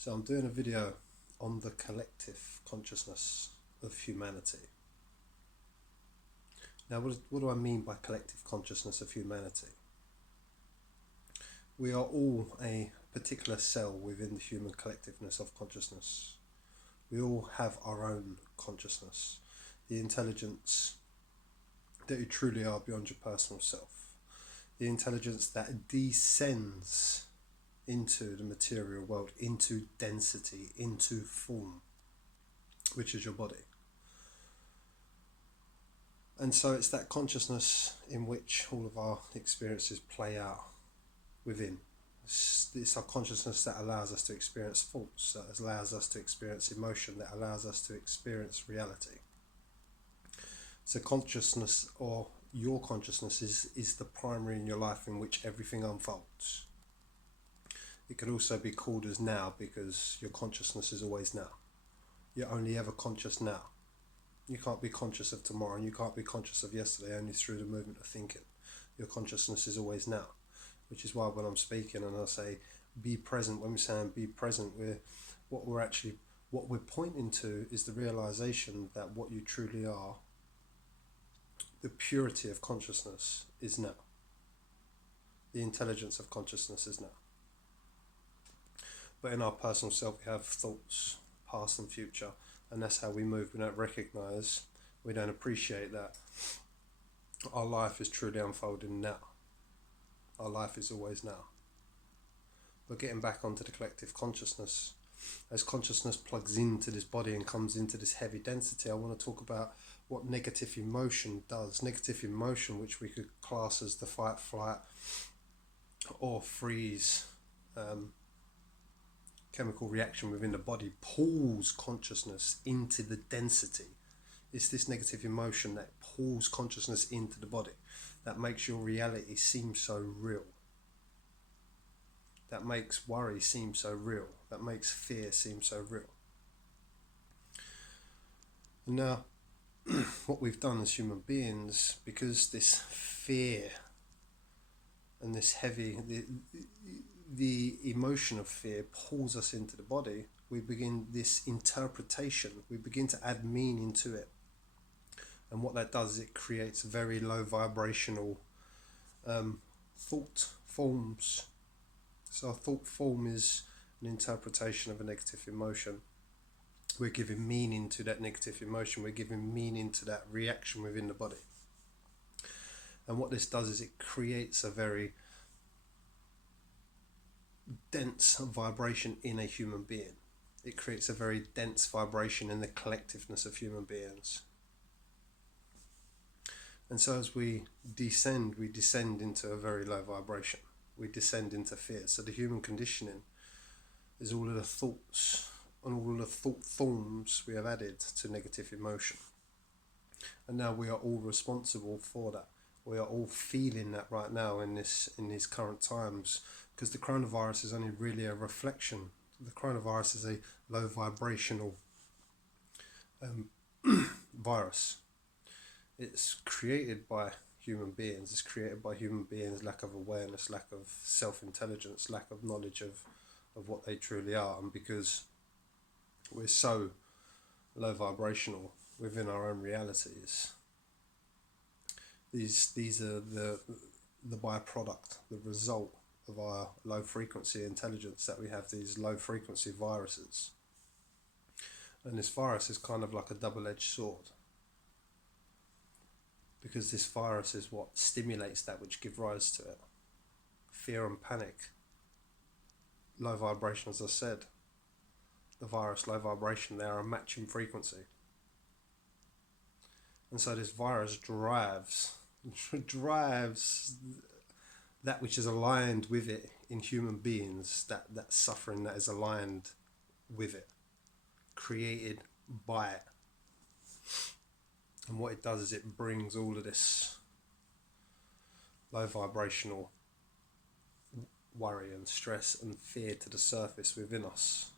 So I'm doing a video on the collective consciousness of humanity. Now, what do I mean by collective consciousness of humanity? We are all a particular cell within the human collectiveness of consciousness. We all have our own consciousness, the intelligence that you truly are beyond your personal self, the intelligence that descends into the material world, into density, into form, which is your body. And so it's that consciousness in which all of our experiences play out within. It's our consciousness that allows us to experience thoughts, that allows us to experience emotion, that allows us to experience reality. So consciousness, or your consciousness, is the primary in your life in which everything unfolds. It could also be called as now, because your consciousness is always now. You're only ever conscious now. You can't be conscious of tomorrow, and you can't be conscious of yesterday only through the movement of thinking. Your consciousness is always now, which is why when I'm speaking and I say be present, when we're saying be present, what we're pointing to is the realization that what you truly are, the purity of consciousness, is now. The intelligence of consciousness is now. But in our personal self, we have thoughts, past and future, and that's how we move. We don't recognize, we don't appreciate that our life is truly unfolding now. Our life is always now. But getting back onto the collective consciousness, as consciousness plugs into this body and comes into this heavy density, I want to talk about what negative emotion does. Negative emotion, which we could class as the fight, flight, or freeze chemical reaction within the body, pulls consciousness into the density. It's this negative emotion that pulls consciousness into the body, that makes your reality seem so real, that makes worry seem so real, that makes fear seem so real. And now, what we've done as human beings, because this fear and this heavy, the emotion of fear pulls us into the body, we begin this interpretation, we begin to add meaning to it. And what that does is it creates very low vibrational thought forms. So a thought form is an interpretation of a negative emotion. We're giving meaning to that negative emotion, we're giving meaning to that reaction within the body. And what this does is it creates a very dense vibration in a human being. It creates a very dense vibration in the collectiveness of human beings. And so as we descend into a very low vibration. We descend into fear. So the human conditioning is all of the thoughts and all of the thought forms we have added to negative emotion. And now we are all responsible for that. We are all feeling that right now in these current times, because the coronavirus is only really a reflection. The coronavirus is a low vibrational virus. It's created by human beings. It's created by human beings' lack of awareness, lack of self-intelligence, lack of knowledge of what they truly are. And because we're so low vibrational within our own realities, these are the byproduct, the result of our low frequency intelligence, that we have these low frequency viruses. And this virus is kind of like a double-edged sword, because this virus is what stimulates that which gives rise to it. Fear and panic, low vibration, as I said. The virus, low vibration, they are a matching frequency. And so this virus drives that which is aligned with it in human beings, that suffering that is aligned with it, created by it. And what it does is it brings all of this low vibrational worry and stress and fear to the surface within us.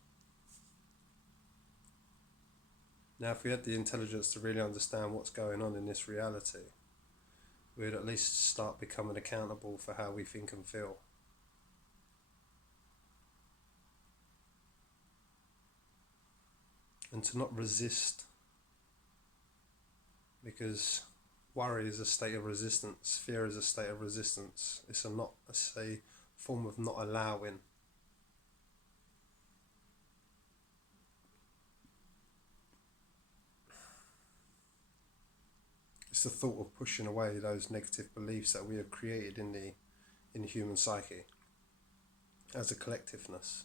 Now, if we had the intelligence to really understand what's going on in this reality, we would at least start becoming accountable for how we think and feel. and to not resist, because worry is a state of resistance, fear is a state of resistance. It's a form of not allowing. It's the thought of pushing away those negative beliefs that we have created in the human psyche as a collectiveness,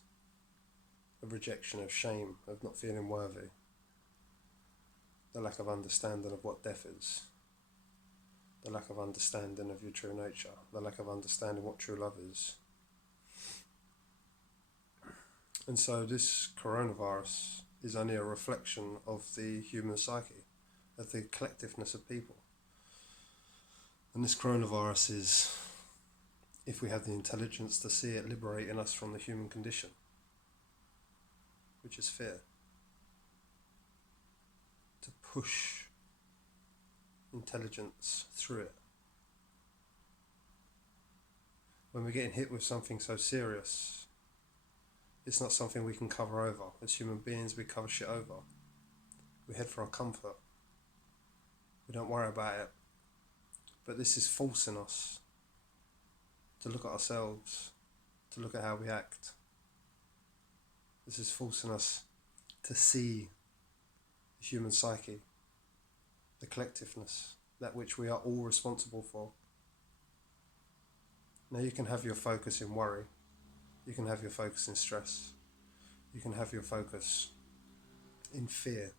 of rejection, of shame, of not feeling worthy, the lack of understanding of what death is, the lack of understanding of your true nature, the lack of understanding what true love is. And so this coronavirus is only a reflection of the human psyche, of the collectiveness of people. And this coronavirus is, if we have the intelligence to see it, liberating us from the human condition, which is fear. To push intelligence through it. When we're getting hit with something so serious, it's not something we can cover over. As human beings, we cover shit over. We head for our comfort. We don't worry about it. But this is forcing us to look at ourselves, to look at how we act. This is forcing us to see the human psyche, the collectiveness, that which we are all responsible for. Now you can have your focus in worry, you can have your focus in stress, you can have your focus in fear.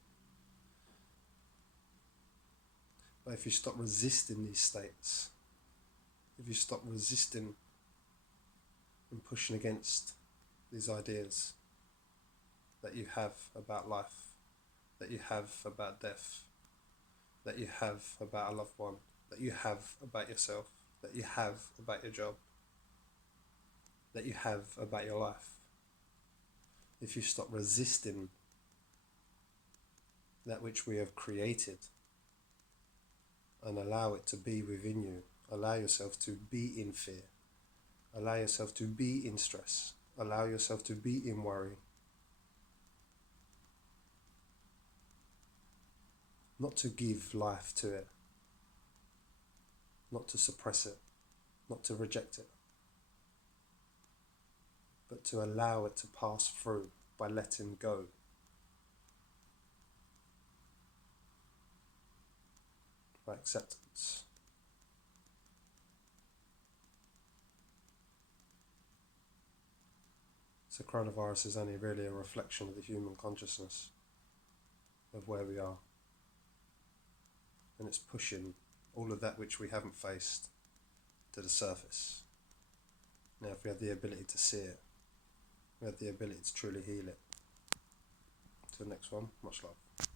But if you stop resisting these states, if you stop resisting and pushing against these ideas that you have about life, that you have about death, that you have about a loved one, that you have about yourself, that you have about your job, that you have about your life. If you stop resisting that which we have created and allow it to be within you, allow yourself to be in fear, allow yourself to be in stress, allow yourself to be in worry, not to give life to it, not to suppress it, not to reject it, but to allow it to pass through by letting go. By acceptance. So coronavirus is only really a reflection of the human consciousness, of where we are. And it's pushing all of that which we haven't faced to the surface. Now if we have the ability to see it, we have the ability to truly heal it. Till the next one, much love.